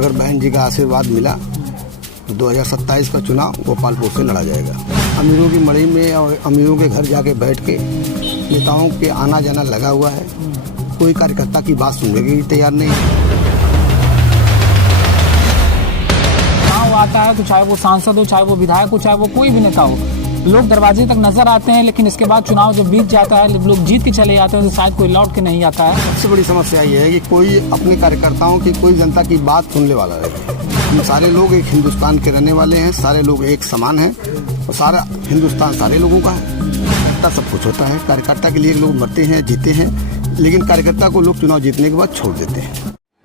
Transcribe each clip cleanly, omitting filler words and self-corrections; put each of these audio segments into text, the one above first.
अगर बहन जी का आशीर्वाद मिला तो 2027 का चुनाव गोपालपुर से लड़ा जाएगा। अमीरों की मड़ी में और अमीरों के घर जाके बैठ के नेताओं के आना जाना लगा हुआ है। कोई कार्यकर्ता की बात सुनने के लिए तैयार नहीं है। चुनाव आता है तो चाहे वो सांसद हो, चाहे वो विधायक हो, चाहे वो कोई भी नेता हो, लोग दरवाजे तक नजर आते हैं, लेकिन इसके बाद चुनाव जब बीत जाता है, लोग जीत के चले जाते हैं तो शायद कोई लौट के नहीं आता है। सबसे बड़ी समस्या ये है कि कोई अपने कार्यकर्ताओं की, कोई जनता की बात सुनने वाला है। हम सारे लोग एक हिंदुस्तान के रहने वाले हैं, सारे लोग एक समान हैं और सारा हिंदुस्तान सारे लोगों का है। कार्यकर्ता सब कुछ होता है, कार्यकर्ता के लिए लोग मरते हैं, जीते हैं, लेकिन कार्यकर्ता को लोग चुनाव जीतने के बाद छोड़ देते हैं।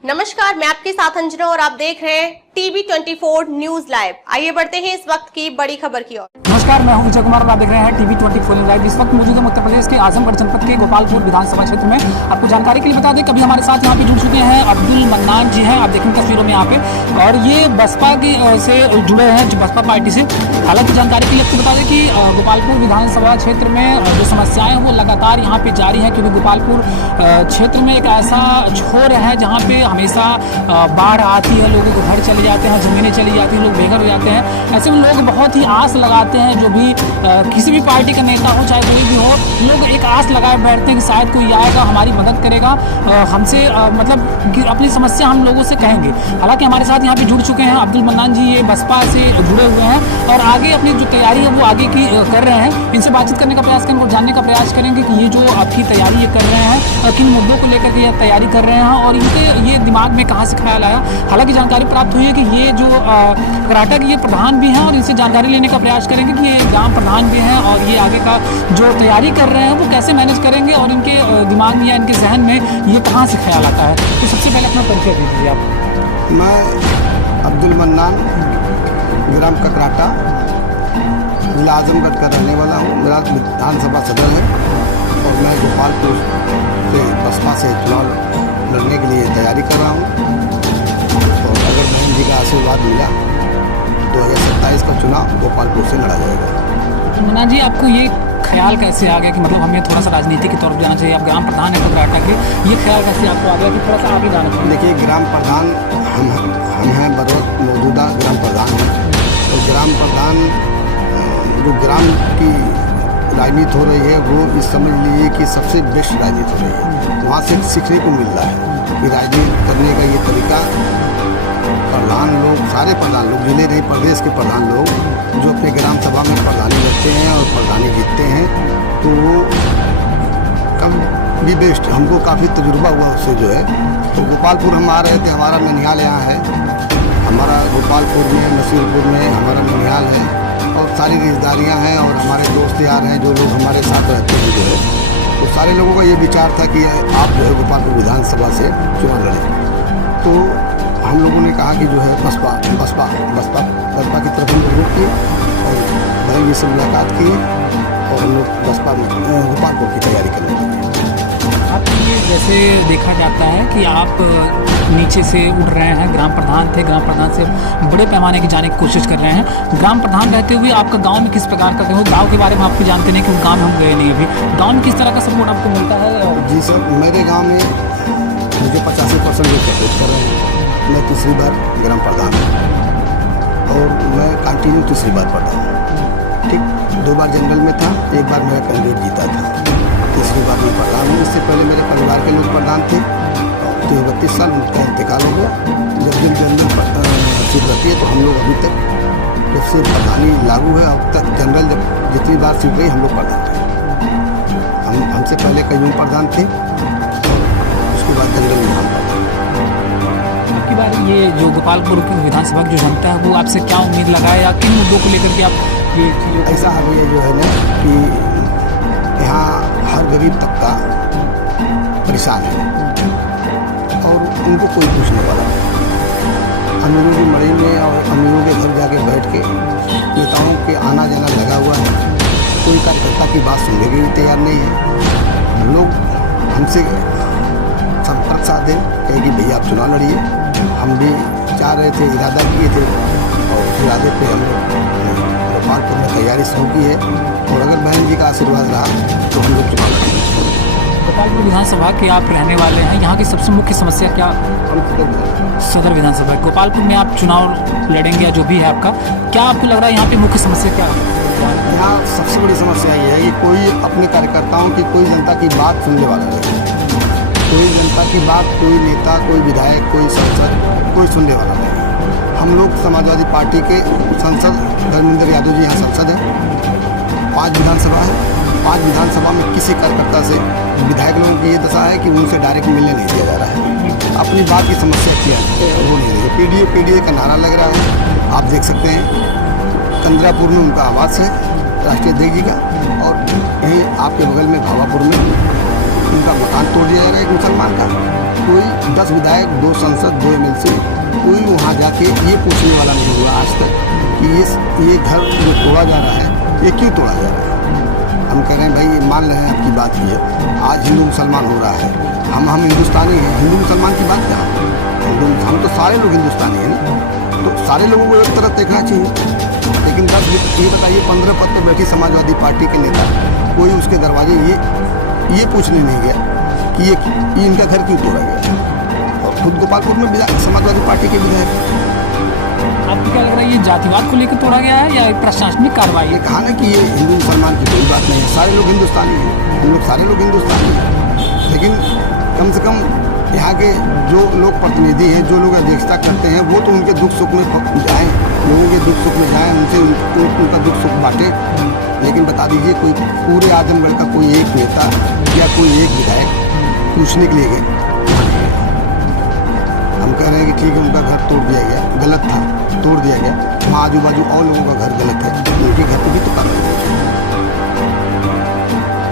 नमस्कार, मैं आपके साथ अंजना और आप देख रहे हैं टीवी 24 न्यूज लाइव। आइए बढ़ते हैं इस वक्त की बड़ी खबर की ओर। नमस्कार, मैं हूं विजय कुमार और आप देख रहे हैं टीवी 24 लाइव। इस वक्त मौजूद है उत्तर प्रदेश के आजमगढ़ जनपद के गोपालपुर विधानसभा क्षेत्र में। आपको जानकारी के लिए बता दें, कभी हमारे साथ यहाँ पे जुड़ चुके हैं अब्दुल मन्नान जी हैं, आप देखेंगे तस्वीरों में यहाँ पे, और ये बसपा की से जुड़े हैं, जो बसपा पार्टी से। हालांकि जानकारी के लिए आपको बता दें कि गोपालपुर विधानसभा क्षेत्र में जो समस्याएं वो लगातार यहाँ पे जारी है, क्योंकि गोपालपुर क्षेत्र में एक ऐसा छोर है जहाँ पे हमेशा बाढ़ आती है, लोगों के घर चले जाते हैं, जमीनें चली जाती हैं, लोग बेघर हो जाते हैं। ऐसे में लोग बहुत ही आस लगाते हैं, जो भी किसी भी पार्टी का नेता हो, चाहे कोई भी हो, लोग एक आस लगाए बैठते हैं कि शायद कोई आएगा, हमारी मदद करेगा, हमसे मतलब अपनी समस्या हम लोगों से कहेंगे। हालांकि हमारे साथ यहाँ पे जुड़ चुके हैं अब्दुल मन्नान जी, ये बसपा से जुड़े हुए हैं और आगे अपनी जो तैयारी है वो आगे की कर रहे हैं। इनसे बातचीत करने का प्रयास करेंगे और जानने का प्रयास करेंगे कि ये जो आपकी तैयारी ये कर रहे हैं, किन मुद्दों को लेकर के तैयारी कर रहे हैं और इनके ये दिमाग में कहाँ से ख्याल आया। हालांकि जानकारी प्राप्त हुई है कि ये जो कराटा के ये प्रधान भी हैं और इनसे जानकारी लेने का प्रयास करेंगे कि ये ग्राम प्रधान भी हैं और ये आगे का जो तैयारी कर रहे हैं वो कैसे मैनेज करेंगे और इनके दिमाग में या इनके जहन में ये कहाँ से ख्याल आता है। तो सबसे पहले अपना परिचय दीजिए आप। मैं अब्दुल मन्नान, ग्राम ककराटा, जिला आजमगढ़ का रहने वाला हूँ। मेरा विधानसभा सदर है और मैं गोपालपुर से बसपा से चुनाव लड़ने के लिए तैयारी कर रहा हूँ। और अगर बहन जी का आशीर्वाद मिला 2027 का चुनाव गोपालपुर से लड़ा जाएगा। मन्नान जी, आपको ये ख्याल कैसे आ गया कि मतलब हमें थोड़ा सा राजनीति की तरफ जाना चाहिए? आप ग्राम प्रधान है ककराटा के, ये ख्याल कैसे आपको आ गया कि थोड़ा सा आगे जाना चाहिए? देखिए, ग्राम प्रधान हम हैं, बरवक्त मौजूदा ग्राम प्रधान हैं। तो ग्राम प्रधान जो ग्राम की राजनीति हो रही है वो इस समझ लीजिए कि सबसे बेस्ट राजनीति हो रही है। वहाँ से सीखने को मिल रहा है कि राजनीति करने का ये तरीका। प्रधान लोग, सारे प्रधान लोग, जिले नहीं प्रदेश के प्रधान लोग जो अपने ग्राम सभा में प्रधानी लड़ते हैं और प्रधानी जीतते हैं, तो वो कम भी बेस्ट, हमको काफ़ी तजुर्बा हुआ उससे जो है। तो गोपालपुर हम आ रहे थे, हमारा ननिहाल यहाँ है, हमारा गोपालपुर में, नसीरपुर में हमारा ननिहाल है और सारी रिश्तेदारियाँ हैं और हमारे दोस्त यार हैं जो लोग हमारे साथ रहते हैं जो है। तो सारे लोगों का ये विचार था कि आप जो है गोपालपुर विधानसभा से चुनाव लड़ें। तो हम लोगों ने कहा कि जो है बसपा की तरफ हम लोग किए और बहन जी से मुलाकात की और हम लोग बसपा में गोपालपुर की तैयारी करने लगे। आप ये जैसे देखा जाता है कि आप नीचे से उठ रहे हैं, ग्राम प्रधान थे, ग्राम प्रधान से बड़े पैमाने की जाने की कोशिश कर रहे हैं। ग्राम प्रधान रहते हुए आपका गांव में किस प्रकार का, गांव के बारे में आपको जानते नहीं क्योंकि गांव में हम गए नहीं अभी, गांव में किस तरह का सपोर्ट आपको मिलता है? जी सर, मेरे गाँव में मुझे 85% लोग सपोर्ट कर रहे हैं। मैं तीसरी बार ग्राम प्रधान हूँ और मैं कंटिन्यू तीसरी बार प्रधान हूँ। ठीक, 2 बार जनरल में था, 1 बार मेरा कैंडिडेट जीता था, तीसरी बार मैं प्रधान हूँ। इससे पहले मेरे परिवार के लोग प्रधान थे और 32 साल उनका इंतकाल हो गया। जब दिन जनरल सीट रहती है तो हम लोग अभी तक जब से प्रधानी लागू है अब तक जनरल जब जितनी बार सीट रही हम लोग प्रधान थे। हमसे पहले कई प्रधान थे और उसके बाद जनरल में हम प्रधान। आपकी बार ये जो गोपालपुर की विधानसभा की जो जनता है वो आपसे क्या उम्मीद लगाए या किन मुद्दों को लेकर के आप ये चीज़ों? ऐसा हमें जो है ना कि यहाँ हर गरीब तबका परेशान है और उनको कोई पूछने वाला नहीं। अमीरों की मड़ी में और अमीरों के घर जाके बैठ के नेताओं के आना जाना लगा हुआ है। कोई कार्यकर्ता की बात सुनने के लिए तैयार नहीं है। लोग हमसे संपर्क साधे कहे कि भैया आप चुनाव लड़िए। हम भी चाह रहे थे, इरादा किए थे और उस इरादे पे हम लोग गोपालपुर में तैयारी शुरू की है और अगर बहन जी का आशीर्वाद रहा तो हम लोग चुनाव लड़ेंगे। गोपालपुर विधानसभा के आप रहने वाले हैं, यहाँ की सबसे मुख्य समस्या क्या? हम सदर विधानसभा गोपालपुर में आप चुनाव लड़ेंगे या जो भी है आपका, क्या आपको लग रहा है यहाँ पे मुख्य समस्या क्या है? यहाँ सबसे बड़ी समस्या ये है कि कोई अपने कार्यकर्ताओं की, कोई जनता की बात सुनने वाला नहीं, कोई जनता की बात, कोई नेता, कोई विधायक, कोई सांसद, कोई सुनने वाला नहीं। हम लोग समाजवादी पार्टी के सांसद धर्मेंद्र यादव जी यहाँ सांसद हैं, 5 विधानसभा है, 5 विधानसभा में किसी कार्यकर्ता से, विधायक लोगों की ये दशा है कि उनसे डायरेक्ट मिलने नहीं दिया जा रहा है। अपनी बात की समस्या क्या है वो नहीं है। पीडीए का नारा लग रहा है, आप देख सकते हैं। कंदरापुर में उनका आवास है राष्ट्रीय अध्यक्ष जी का, और यहीं आपके बगल में भावापुर में उनका मकान तोड़ दिया जा रहा है एक मुसलमान का। कोई 10 विधायक, 2 सांसद, 2 MLC, कोई वहाँ जाके ये पूछने वाला नहीं हुआ आज तक कि ये घर जो तोड़ा जा रहा है ये क्यों तोड़ा जा रहा है। हम कह रहे हैं भाई, मान रहे हैं आपकी बात की है, आज हिंदू मुसलमान हो रहा है, हम हिंदुस्तानी हैं, हिंदू मुसलमान की बात क्या है? हम तो सारे लोग हिंदुस्तानी हैं ना, तो सारे लोगों को एक तरफ देखना चाहिए। लेकिन 10 ये बताइए, 15 पद पर बैठी समाजवादी पार्टी के नेता, कोई उसके दरवाजे ये पूछने नहीं गया कि ये इनका घर क्यों तोड़ा गया। और खुद गोपालपुर में समाजवादी पार्टी के विधायक, आपको क्या लग रहा है ये जातिवाद को लेकर तोड़ा गया है या एक प्रशासनिक कार्रवाई? ये कहा ना कि ये हिंदू मुसलमान की कोई बात नहीं है, सारे लोग हिंदुस्तानी हैं, हम लोग सारे लोग हिंदुस्तानी हैं। लेकिन कम से कम यहाँ के जो लोग प्रतिनिधि हैं, जो लोग अध्यक्षता करते हैं, वो तो उनके दुख सुख में जाएँ, लोगों के दुख सुख में जाएँ, उनसे उनका दुख सुख बांटें। लेकिन बता दीजिए, कोई पूरे आजमगढ़ का कोई एक नेता या कोई एक विधायक पूछने के लिए गए? हम कह रहे हैं कि ठीक है, उनका घर तोड़ दिया गया, गलत था, तोड़ दिया गया, वहाँ आजू बाजू और लोगों का घर गलत है, उनके घर को भी तो कार्रवाई होनी चाहिए।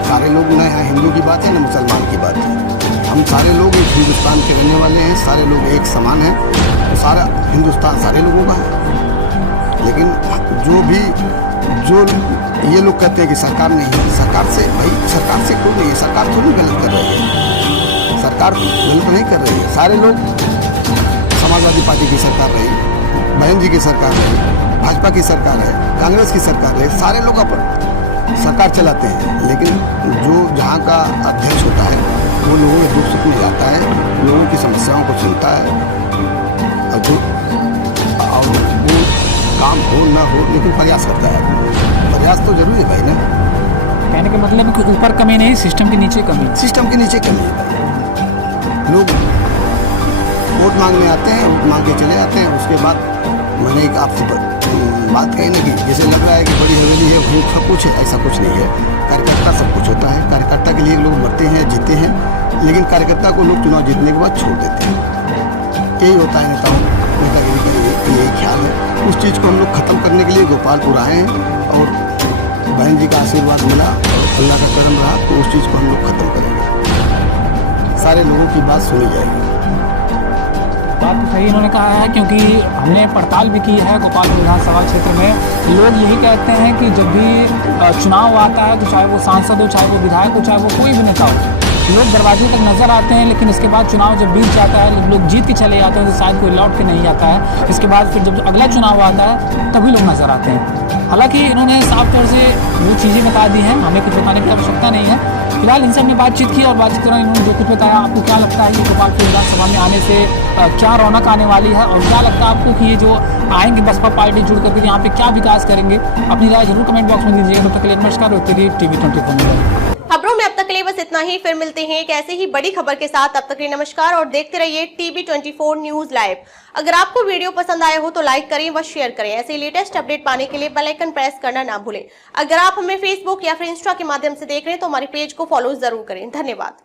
सारे लोग, न यहाँ हिंदू की बात है न मुसलमान की बात है, हम सारे लोग एक हिंदुस्तान के रहने वाले हैं, सारे लोग एक समान हैं, तो सारा हिंदुस्तान सारे लोगों का है। लेकिन जो ये लोग कहते हैं कि सरकार नहीं है, सरकार से भाई, सरकार से कोई नहीं है, सरकार थोड़ी गलत कर रही है, सरकार गलत नहीं कर रही है। सारे लोग, समाजवादी पार्टी की सरकार रही, बहन जी की सरकार रही, भाजपा की सरकार है, कांग्रेस की सरकार है, सारे लोग अपन सरकार चलाते हैं। लेकिन जो जहाँ का अध्यक्ष होता है वो लोगों के दुख सुख में जाता है, लोगों की समस्याओं को सुनता है, और वो काम हो ना हो लेकिन प्रयास करता है। प्रयास तो जरूरी है भाई ना। कहने का मतलब कि ऊपर कमी नहीं, सिस्टम के नीचे कमी। सिस्टम के नीचे कमी है भाई। लोग वोट मांगने आते हैं, वोट मांग के चले जाते हैं, उसके बाद मैंने एक आपसे बात कही ना कि जैसे लग रहा है कि बड़ी हवेली है, वो सब कुछ है, ऐसा कुछ नहीं है। कार्यकर्ता सब कुछ होता है, कार्यकर्ता के लिए लोग मरते हैं, जीते हैं, लेकिन कार्यकर्ता को लोग चुनाव जीतने के बाद छोड़ देते हैं। यही होता है नेतागिरी का यही ख्याल है। उस चीज़ को हम लोग ख़त्म करने के लिए गोपालपुर आए हैं, और बहन जी का आशीर्वाद मिला और अल्लाह का करम रहा, तो उस चीज़ को हम लोग ख़त्म करेंगे। सारे लोगों की बात सुनी जाएगी। बात तो सही इन्होंने कहा है, क्योंकि हमने पड़ताल भी की है गोपालपुर विधानसभा क्षेत्र में। लोग यही कहते हैं कि जब भी चुनाव आता है, तो चाहे वो सांसद हो, चाहे वो विधायक हो, चाहे वो कोई भी नेता हो, लोग दरवाजे तक नजर आते हैं, लेकिन इसके बाद चुनाव जब बीत जाता है, लोग जीत के चले जाते हैं, तो शायद कोई लौट के नहीं आता है। इसके बाद फिर जब अगला चुनाव आता है तभी लोग नजर आते हैं। हालांकि इन्होंने साफ तौर से वो चीज़ें बता दी हैं, हमें कुछ बताने की आवश्यकता नहीं है। फिलहाल इनसे हमने बातचीत की, और बातचीत करें, इन्होंने जो कुछ बताया, आपको क्या लगता है ये गोपालपुर विधानसभा में आने से क्या रौनक आने वाली है, और क्या लगता है आपको कि ये जो आएंगे बसपा पार्टी जुड़ करके यहाँ पे क्या विकास करेंगे? अपनी राय जरूर कमेंट बॉक्स में दीजिएगा। तब तक के लिए नमस्कार, और TV 24 खबरों में अब तक के लिए बस इतना ही। फिर मिलते हैं एक ऐसे ही बड़ी खबर के साथ। तब तक के लिए नमस्कार, और देखते रहिए TV 24 न्यूज लाइव। अगर आपको वीडियो पसंद आए हो तो लाइक करें व शेयर करें। ऐसे लेटेस्ट अपडेट पाने के लिए बेल आइकन प्रेस करना ना भूलें। अगर आप हमें फेसबुक या फिर इंस्टा के माध्यम से देख रहे हैं तो हमारे पेज को फॉलो जरूर करें। धन्यवाद।